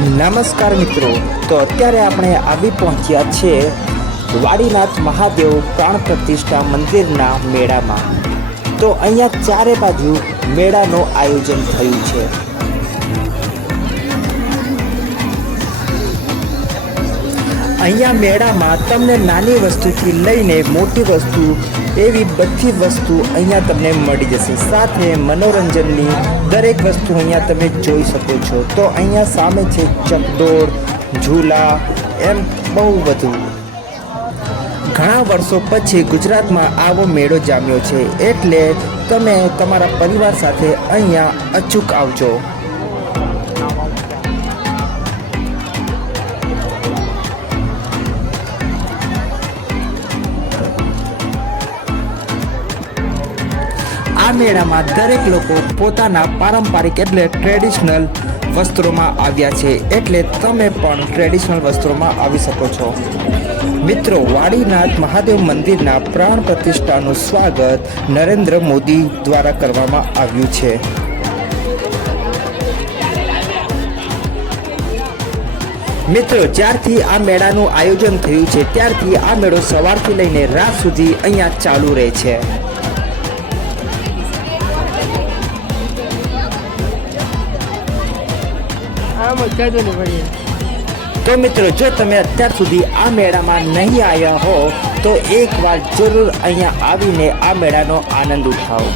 નમસ્કાર મિત્રો, તો અત્યારે આપણે આવી પહોંચ્યા છે વાડીનાથ મહાદેવ પ્રાણ પ્રતિષ્ઠા મંદિરના મેળામાં। તો અહીંયા ચારે બાજુ મેળાનું આયોજન થયું છે। અહીંયા મેળામાં તમને નાની વસ્તુથી લઈને મોટી વસ્તુ એવી બધી વસ્તુ અહીંયા તમને મળી જશે। સાથે મનોરંજનની દરેક વસ્તુ અહીંયા તમે જોઈ શકો છો। તો અહીંયા સામે છે ચકડોળ, ઝૂલા, એમ બહુ બધું। ઘણા વર્ષો પછી ગુજરાતમાં આવો મેળો જામ્યો છે, એટલે તમે તમારા પરિવાર સાથે અહીંયા અચૂક આવજો। આ મેળામાં દરેક લોકો પોતાના પારંપરિક એટલે ટ્રેડિશનલ વસ્ત્રોમાં આવ્યા છે, એટલે તમે પણ ટ્રેડિશનલ વસ્ત્રોમાં આવી શકો છો। મિત્રો, વાડીનાથ મહાદેવ મંદિરના પ્રાણ પ્રતિષ્ઠાનું સ્વાગત નરેન્દ્ર મોદી દ્વારા કરવામાં આવ્યું છે। મિત્રો, જ્યારથી આ મેળાનું આયોજન થયું છે ત્યારથી આ મેળો સવારથી લઈને રાત સુધી અહીંયા ચાલુ રહે છે। તો મિત્રો, જો તમે અત્યાર સુધી આ મેળામાં નહીં આવ્યા હો તો એકવાર જરૂર અહીંયા આવીને આ મેળાનો આનંદ ઉઠાવો।